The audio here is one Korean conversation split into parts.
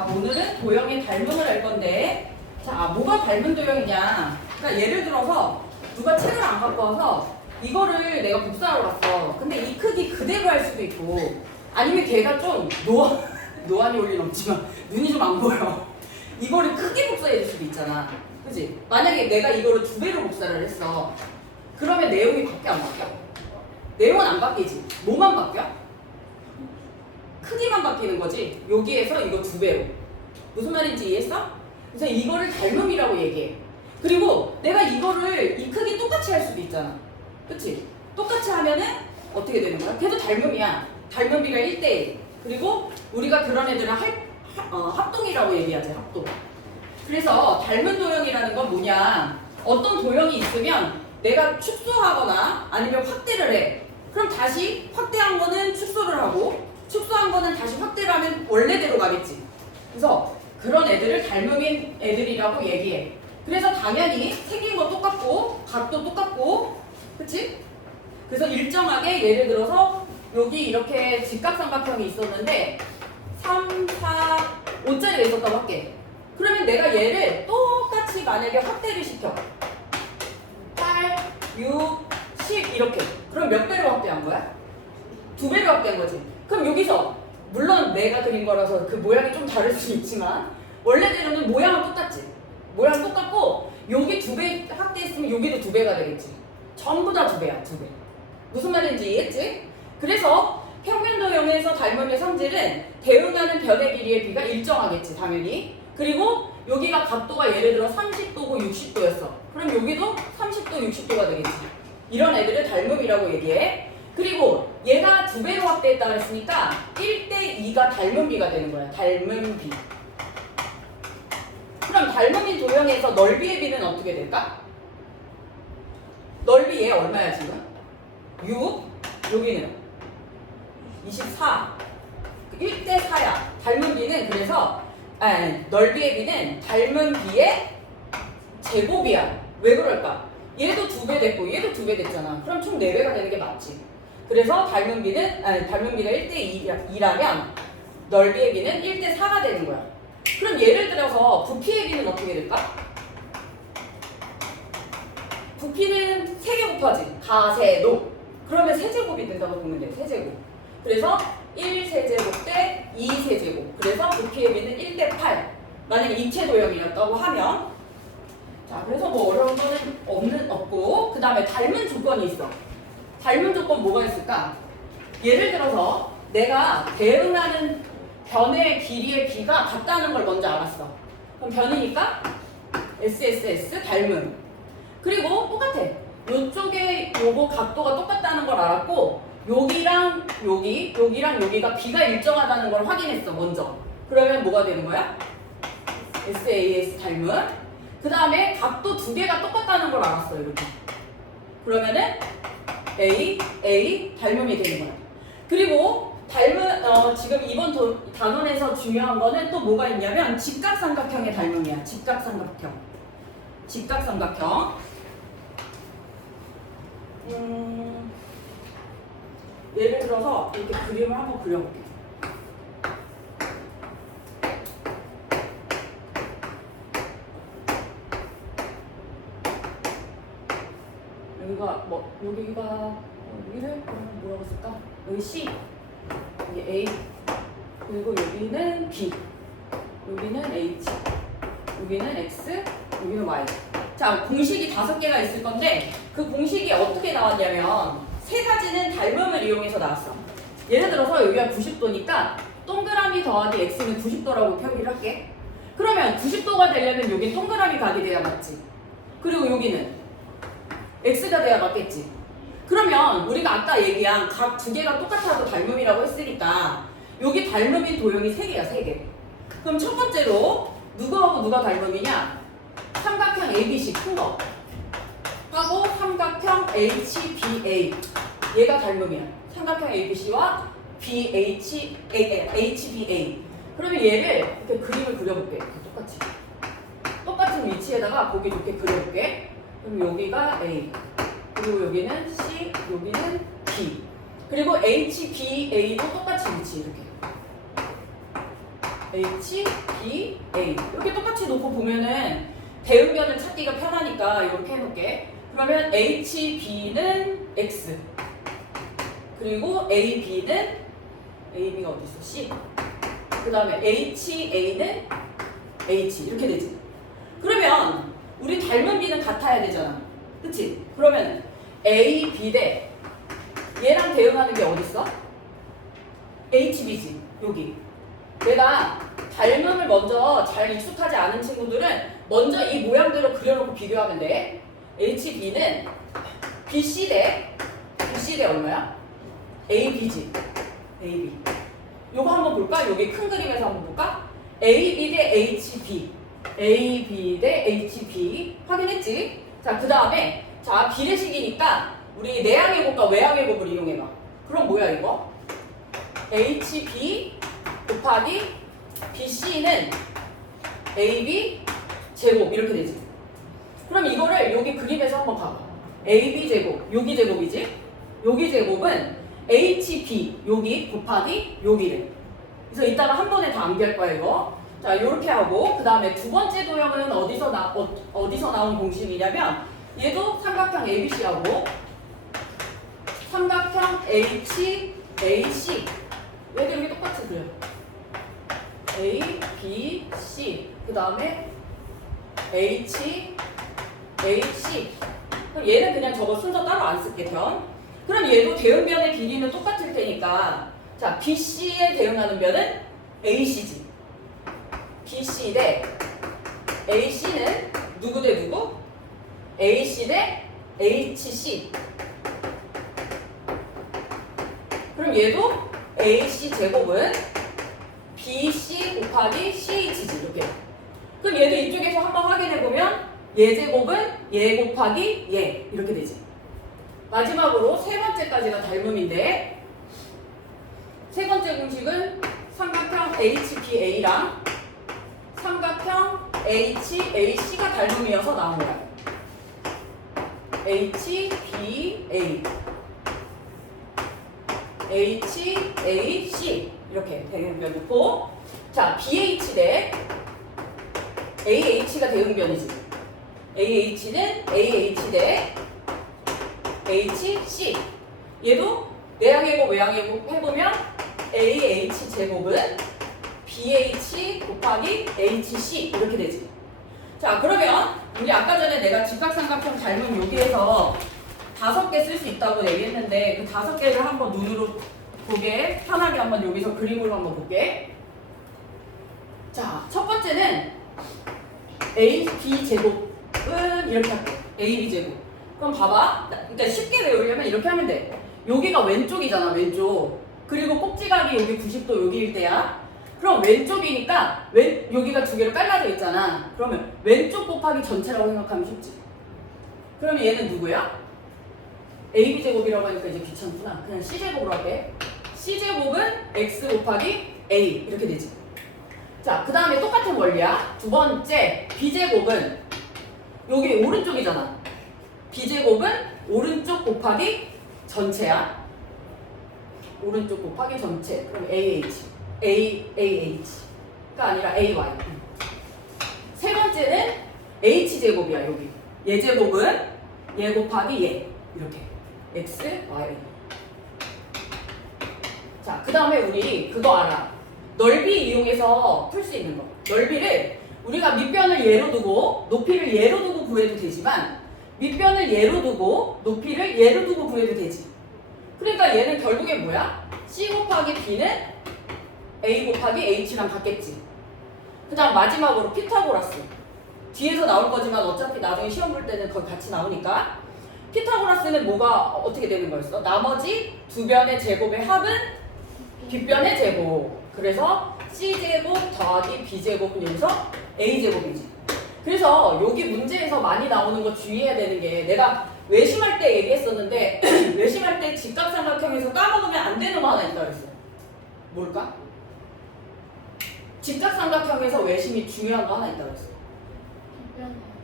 자, 오늘은 도형의 닮음을 할 건데, 자, 뭐가 닮은 도형이냐? 그러니까 예를 들어서 누가 책을 안 갖고 와서 이거를 내가 복사하러 갔어. 근데 이 크기 그대로 할 수도 있고, 아니면 걔가 좀 노안이 올 리는 없지만 눈이 좀 안 보여. 이거를 크게 복사해 줄 수도 있잖아. 그치? 만약에 내가 이거를 2배로 복사를 했어. 그러면 내용이 바뀌어 안 바뀌어? 내용은 안 바뀌지. 뭐만 바뀌어? 크기만 바뀌는 거지. 여기에서 이거 2배로. 무슨 말인지 이해했어? 그래서 이거를 닮음이라고 얘기해. 그리고 내가 이거를 이 크기 똑같이 할 수도 있잖아. 그치? 똑같이 하면은 어떻게 되는 거야? 걔도 닮음이야. 닮음비가 1대1. 그리고 우리가 그런 애들은 합동이라고 얘기하지. 합동. 그래서 닮은 도형이라는 건 뭐냐? 어떤 도형이 있으면 내가 축소하거나 아니면 확대를 해. 그럼 다시 확대한 거는 축소를 하고 축소한 거는 다시 확대를 하면 원래대로 가겠지. 그래서 그런 애들을 닮음인 애들이라고 얘기해. 그래서 당연히 생긴 거 똑같고 각도 똑같고, 그치? 그래서 일정하게 예를 들어서 여기 이렇게 직각삼각형이 있었는데 3, 4, 5짜리가 있었다고 할게. 그러면 내가 얘를 똑같이 만약에 확대를 시켜. 8, 6, 10 이렇게. 그럼 몇 배로 확대한 거야? 2배로 확대한 거지. 그럼 여기서 물론 내가 그린 거라서 그 모양이 좀 다를 수 있지만 원래대로는 모양은 똑같지. 모양 똑같고 여기 2배 확대했으면 여기도 2배가 되겠지. 전부 다 2배야. 2배. 무슨 말인지 이해했지? 그래서 평면도형에서 닮음의 성질은 대응하는 변의 길이의 비가 일정하겠지. 당연히. 그리고 여기가 각도가 예를 들어 30도고 60도였어. 그럼 여기도 30도, 60도가 되겠지. 이런 애들을 닮음이라고 얘기해. 그리고 얘가 2배로 확대했다 그랬으니까 1대2가 닮음비가 되는 거야. 닮음비. 그럼 닮음인 도형에서 넓이의 비는 어떻게 될까? 넓이 얘 얼마야 지금? 6. 여기는 24. 1대4야. 닮음비는 그래서 넓이의 비는 닮음비의 제곱이야. 왜 그럴까? 얘도 2배 됐고 얘도 2배 됐잖아. 그럼 총 4배가 되는 게 맞지. 그래서 닮음비가 1대2라면 넓이의 비는 1대4가 되는 거야. 그럼 예를 들어서 부피의 비는 어떻게 될까? 부피는 3개 곱하지. 가세로. 그러면 세제곱이 된다고 보면 돼. 세제곱. 그래서 1세제곱 대 2세제곱. 그래서 부피의 비는 1대8. 만약에 입체 도형이었다고 하면, 자, 그래서 뭐 어려운 거는 없고, 그 다음에 닮은 조건이 있어. 닮은 조건 뭐가 있을까? 예를 들어서 내가 대응하는 변의 길이의 비가 같다는 걸 먼저 알았어. 그럼 변이니까 SSS 닮음. 그리고 똑같아. 이쪽에 요거 각도가 똑같다는 걸 알았고 여기랑 여기랑 여기가 비가 일정하다는 걸 확인했어. 먼저. 그러면 뭐가 되는 거야? SAS 닮음. 그 다음에 각도 2개가 똑같다는 걸 알았어. 이렇게. 그러면은 A 닮음이 되는 거야. 그리고 지금 이번 단원에서 중요한 거는 또 뭐가 있냐면 직각삼각형의 닮음이야. 직각삼각형. 예를 들어서 이렇게 그림을 한번 그려볼게. 여기를 그러면 뭐라고 쓸까? 여기 C, 여기 A, 그리고 여기는 B, 여기는 H, 여기는 X, 여기는 Y. 자, 공식이 5개가 있을 건데 그 공식이 어떻게 나왔냐면 3가지는 닮음을 이용해서 나왔어. 예를 들어서 여기가 90도니까 동그라미 더하기 X는 90도라고 표기를 할게. 그러면 90도가 되려면 여기 동그라미 각이 돼야 맞지. 그리고 여기는 X가 돼야 맞겠지. 그러면 우리가 아까 얘기한 각 2개가 똑같아도 닮음이라고 했으니까 여기 닮음인 도형이 3개야. 3개. 그럼 첫 번째로 누구하고 누가 닮음이냐? 삼각형 ABC 큰 거 하고 삼각형 HBA 얘가 닮음이야. 삼각형 ABC와 HBA. 그러면 얘를 이렇게 그림을 그려볼게. 똑같은 위치에다가 보기 좋게 그려볼게. 그럼 여기가 A, 그리고 여기는 C, 여기는 B. 그리고 HBA도 똑같이 위치 이렇게. H, B, A 이렇게 똑같이 놓고 보면은 대응변을 찾기가 편하니까 이렇게 해놓을게. 그러면 H, B는 X 그리고 A, B는 A, B가 어디 있어? C. 그 다음에 H, A는 H 이렇게 되지. 그러면 우리 닮은 B는 같아야 되잖아. 그치? 그러면 A, B 대 얘랑 대응하는 게 어디 있어? H, B지. 여기. 내가 닮음을 먼저 잘 익숙하지 않은 친구들은 먼저 이 모양대로 그려놓고 비교하면 돼. H, B는 B, C 대 얼마야? A, B지. A, B. 요거 한번 볼까? 여기 큰 그림에서 한번 볼까? A, B 대 H, B. A, B 대 H, B. 확인했지? 자, 그 다음에 자, 비례식이니까 우리 내항의 곱과 외항의 곱을 이용해봐. 그럼 뭐야 이거? H, B 곱하기 BC는 AB 제곱 이렇게 되지. 그럼 이거를 여기 그림에서 한번 봐봐. AB 제곱, 여기 제곱이지? 여기 제곱은 HB 여기 곱하기 여기래. 그래서 이따가 한 번에 다 암기할 거야 이거. 자, 이렇게 하고 그 다음에 두 번째 도형은 어디서 나온 공식이냐면 얘도 삼각형 ABC하고 삼각형 H, AC 얘도 이렇게 똑같이 그려. A, B, C 그 다음에 H, A, C. 그럼 얘는 그냥 저거 순서 따로 안 쓸게 변. 그럼 얘도 대응변의 길이는 똑같을 테니까 자, BC에 대응하는 변은 AC지. BC 대 AC는 누구 대 누구? AC 대 HC. 그럼 얘도 AC 제곱은 BC 곱하기 CH지 이렇게. 그럼 얘도 이쪽에서 한번 확인해보면 얘 제곱은 얘 곱하기 얘 이렇게 되지. 마지막으로 세 번째까지가 닮음인데 세 번째 공식은 삼각형 HBA랑 삼각형 HAC가 닮음이어서 나온 거야. HBA HAC 이렇게 대응변 놓고 자, BH 대 AH가 대응변이지. AH는 AH 대 HC. 얘도 내항의 곱 외항의 곱 해보면 AH 제곱은 BH 곱하기 HC 이렇게 되지. 자, 그러면 우리 아까 전에 내가 직각삼각형 닮은 여기에서 5개 쓸 수 있다고 얘기했는데 그 5개를 한번 눈으로 보게 편하게 한번 여기서 그림으로 한번 볼게. 자, 첫 번째는 AB 제곱은 이렇게 할게. AB 제곱. 그럼 봐봐. 그러니까 쉽게 외우려면 이렇게 하면 돼. 여기가 왼쪽이잖아, 왼쪽. 그리고 꼭지각이 여기 90도 여기일 때야. 그럼 왼쪽이니까 여기가 두 개로 깔라져 있잖아. 그러면 왼쪽 곱하기 전체라고 생각하면 쉽지. 그러면 얘는 누구야? AB 제곱이라고 하니까 이제 귀찮구나. 그냥 C 제곱으로 할게. C 제곱은 X 곱하기 A 이렇게 되지. 자, 그 다음에 똑같은 원리야. 두 번째 B 제곱은 여기 오른쪽이잖아. B 제곱은 오른쪽 곱하기 전체야. 오른쪽 곱하기 전체. 그럼 AH가 아니라 AY. 세 번째는 H 제곱이야 여기. 얘 제곱은 얘 곱하기 얘 이렇게. X, Y. 자, 그 다음에 우리 그거 알아. 넓이 이용해서 풀 수 있는 거. 넓이를 우리가 밑변을 예로 두고 높이를 예로 두고 구해도 되지만 밑변을 예로 두고 높이를 예로 두고 구해도 되지. 그러니까 얘는 결국에 뭐야? C 곱하기 B는 A 곱하기 H랑 같겠지. 그 다음 마지막으로 피타고라스. 뒤에서 나올 거지만 어차피 나중에 시험 볼 때는 거의 같이 나오니까 피타고라스는 뭐가 어떻게 되는 거였어? 나머지 두 변의 제곱의 합은 뒷변의 제곱. 그래서 C제곱 더하기 B제곱은 여기서 A제곱이지. 그래서 여기 문제에서 많이 나오는 거 주의해야 되는 게 내가 외심할 때 얘기했었는데 외심할 때 직각삼각형에서 까먹으면 안 되는 거 하나 있다고 했어. 뭘까? 직각삼각형에서 외심이 중요한 거 하나 있다고 했어.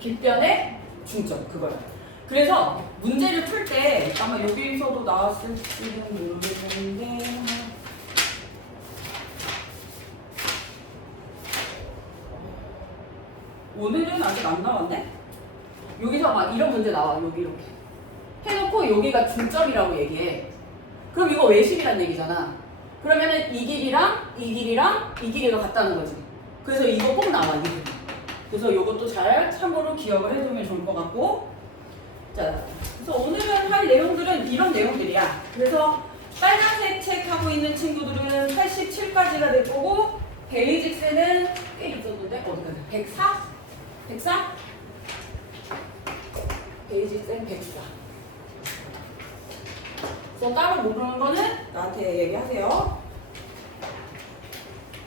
빗변의 중점 그거야. 그래서 문제를 풀 때 아마 여기서도 나왔을지는 모르겠는데 오늘은 아직 안 나왔네? 여기서 막 이런 문제 나와. 여기 이렇게 해놓고 여기가 중점이라고 얘기해. 그럼 이거 외심이란 얘기잖아. 그러면은 이 길이랑 이 길이랑 이 길이가 같다는 거지. 그래서 이거 꼭 나와. 이 길이. 그래서 이것도 잘 참고로 기억을 해두면 좋을 것 같고. 자, 그래서 오늘은 할 내용들은 이런 내용들이야. 그래서 빨간색 책 하고 있는 친구들은 87까지가 될 거고, 베이직스는 꽤 있었는데 어디가 104? 104? 베이직스는 104. 그래서 따로 모르는 거는 나한테 얘기하세요.